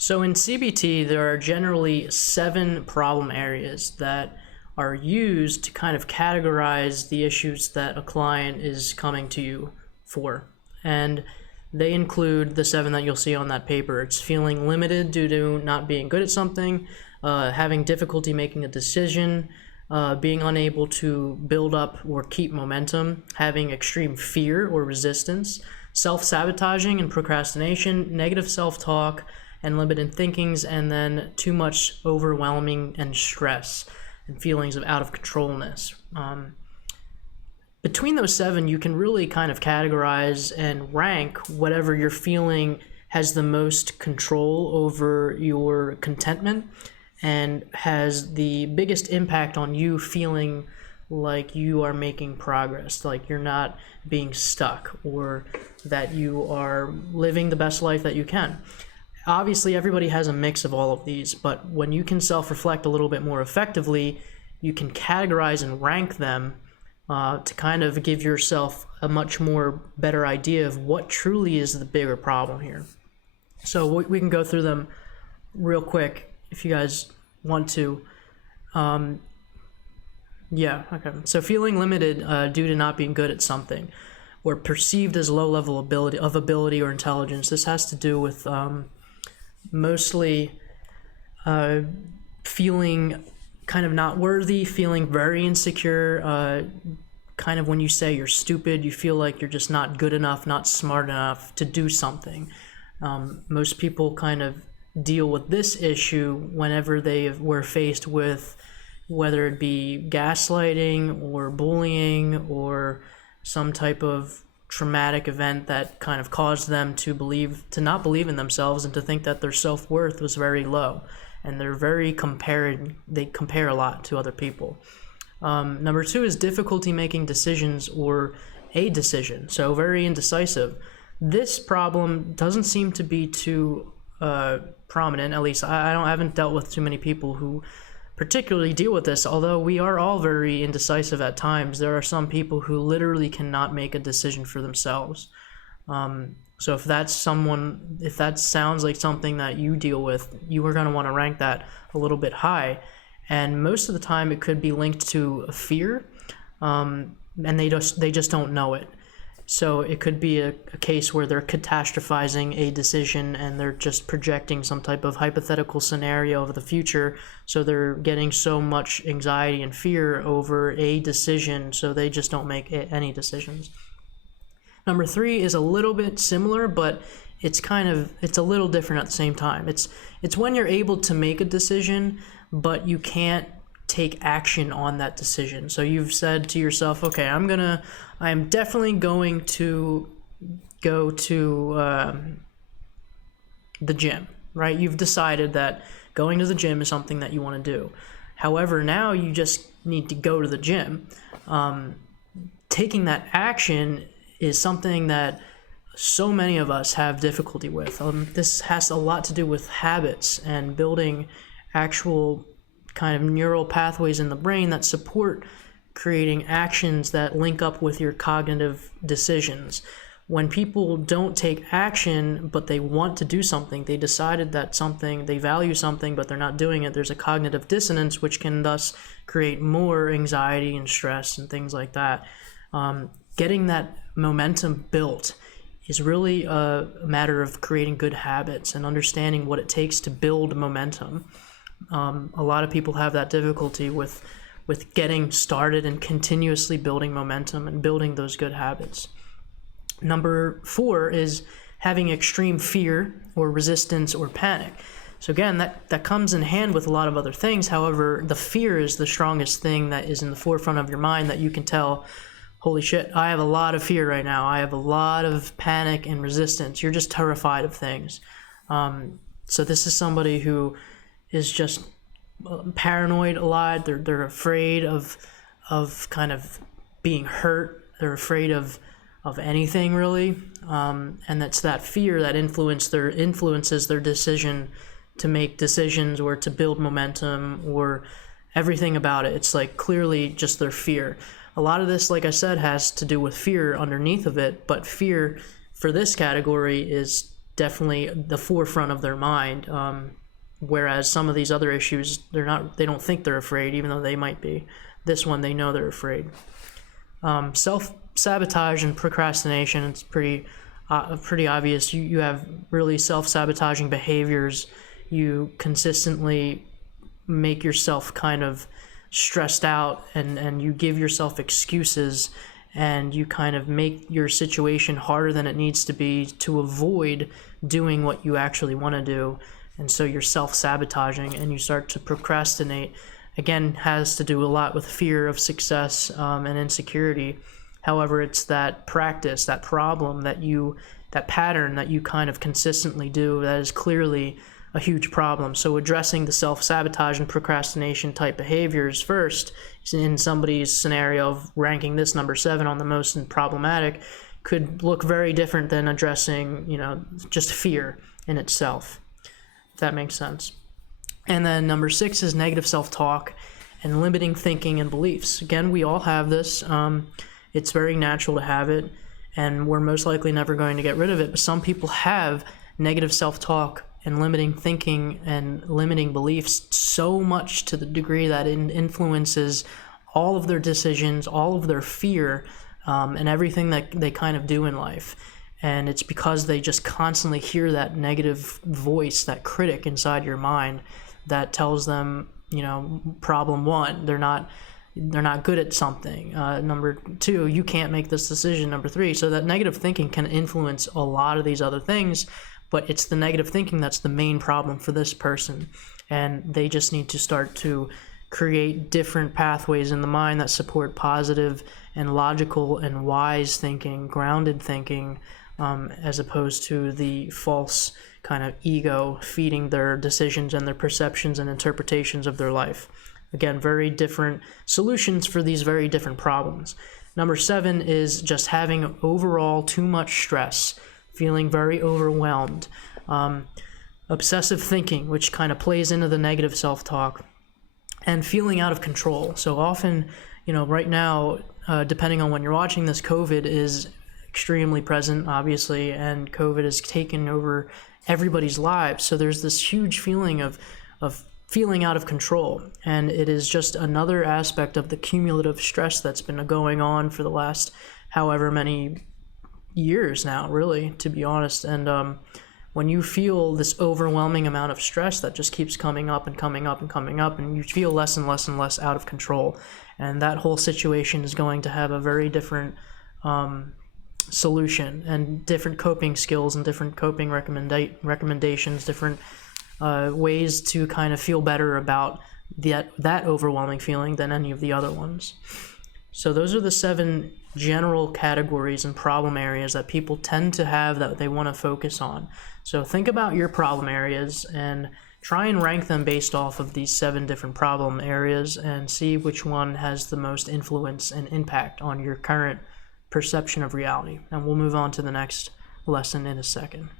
So in CBT, there are generally 7 problem areas that are used to kind of categorize the issues that a client is coming to you for. And they include the 7 that you'll see on that paper. It's feeling limited due to not being good at something, having difficulty making a decision, being unable to build up or keep momentum, having extreme fear or resistance, self-sabotaging and procrastination, negative self-talk, and limited thinkings, and then too much overwhelming and stress and feelings of out of controlness. Between those 7, you can really kind of categorize and rank whatever you're feeling has the most control over your contentment and has the biggest impact on you feeling like you are making progress, like you're not being stuck, or that you are living the best life that you can. Obviously, everybody has a mix of all of these, but when you can self-reflect a little bit more effectively, you can categorize and rank them to kind of give yourself a much more better idea of what truly is the bigger problem here. So we can go through them real quick if you guys want to. Yeah, okay. So feeling limited due to not being good at something, or perceived as low level ability or intelligence. This has to do with mostly feeling kind of not worthy, feeling very insecure, kind of when you say you're stupid, you feel like you're just not good enough, not smart enough to do something. Most people kind of deal with this issue whenever they were faced with, whether it be gaslighting or bullying or some type of traumatic event that kind of caused them to not believe in themselves and to think that their self-worth was very low, and they're very they compare a lot to other people. Number 2 is difficulty making decisions or a decision, so very indecisive. This problem doesn't seem to be too prominent, at least I haven't dealt with too many people who particularly deal with this, although we are all very indecisive at times. There are some people who literally cannot make a decision for themselves. So if that sounds like something that you deal with, you are going to want to rank that a little bit high. And most of the time it could be linked to a fear, and they just don't know it. So it could be a case where they're catastrophizing a decision and they're just projecting some type of hypothetical scenario of the future. So they're getting so much anxiety and fear over a decision, so they just don't make any decisions. Number 3 is a little bit similar, but it's a little different at the same time. It's when you're able to make a decision, but you can't take action on that decision. So you've said to yourself, okay, I am definitely going to go to the gym, right? You've decided that going to the gym is something that you want to do. However, now you just need to go to the gym. Taking that action is something that so many of us have difficulty with. This has a lot to do with habits and building actual kind of neural pathways in the brain that support creating actions that link up with your cognitive decisions. When people don't take action, but they want to do something, they decided that they value something, but they're not doing it, there's a cognitive dissonance, which can thus create more anxiety and stress and things like that. Getting that momentum built is really a matter of creating good habits and understanding what it takes to build momentum. A lot of people have that difficulty with getting started and continuously building momentum and building those good habits. Number 4 is having extreme fear or resistance or panic. So again, that comes in hand with a lot of other things. However, the fear is the strongest thing that is in the forefront of your mind, that you can tell, holy shit, I have a lot of fear right now. I have a lot of panic and resistance. You're just terrified of things. So this is somebody who is just paranoid a lot. They're afraid of kind of being hurt. They're afraid of anything really, and that's that fear that influences their decision to make decisions or to build momentum or everything about it. It's like clearly just their fear. A lot of this, like I said, has to do with fear underneath of it, but fear for this category is definitely the forefront of their mind. Whereas some of these other issues, they don't think they're afraid, even though they might be. This one, they know they're afraid. Self-sabotage and procrastination, it's pretty obvious. You have really self-sabotaging behaviors. You consistently make yourself kind of stressed out, and you give yourself excuses, and you kind of make your situation harder than it needs to be to avoid doing what you actually want to do. And so you're self-sabotaging and you start to procrastinate. Again, has to do a lot with fear of success and insecurity. However, it's that practice, that problem, that pattern that you kind of consistently do that is clearly a huge problem. So addressing the self-sabotage and procrastination type behaviors first, in somebody's scenario of ranking this number 7 on the most problematic, could look very different than addressing, just fear in itself. If that makes sense. And then number 6 is negative self-talk and limiting thinking and beliefs. Again, we all have this. It's very natural to have it, and we're most likely never going to get rid of it. But some people have negative self-talk and limiting thinking and limiting beliefs so much to the degree that it influences all of their decisions, all of their fear, and everything that they kind of do in life. And it's because they just constantly hear that negative voice, that critic inside your mind that tells them, problem 1, they're not good at something. Number 2, you can't make this decision. Number 3, so that negative thinking can influence a lot of these other things, but it's the negative thinking that's the main problem for this person. And they just need to start to create different pathways in the mind that support positive and logical and wise thinking, grounded thinking, as opposed to the false kind of ego feeding their decisions and their perceptions and interpretations of their life. Again, very different solutions for these very different problems. Number 7 is just having overall too much stress, feeling very overwhelmed. Obsessive thinking, which kind of plays into the negative self-talk, and feeling out of control. So often, right now, depending on when you're watching this, COVID is extremely present, obviously, and COVID has taken over everybody's lives. So there's this huge feeling of feeling out of control, and it is just another aspect of the cumulative stress that's been going on for the last however many years now, really, to be honest. And when you feel this overwhelming amount of stress that just keeps coming up and coming up and coming up, and you feel less and less and less out of control, and that whole situation is going to have a very different solution and different coping skills and different coping recommendations, different ways to kind of feel better about that overwhelming feeling than any of the other ones. So those are the 7 general categories and problem areas that people tend to have that they want to focus on. So think about your problem areas and try and rank them based off of these 7 different problem areas and see which one has the most influence and impact on your current perception of reality. And we'll move on to the next lesson in a second.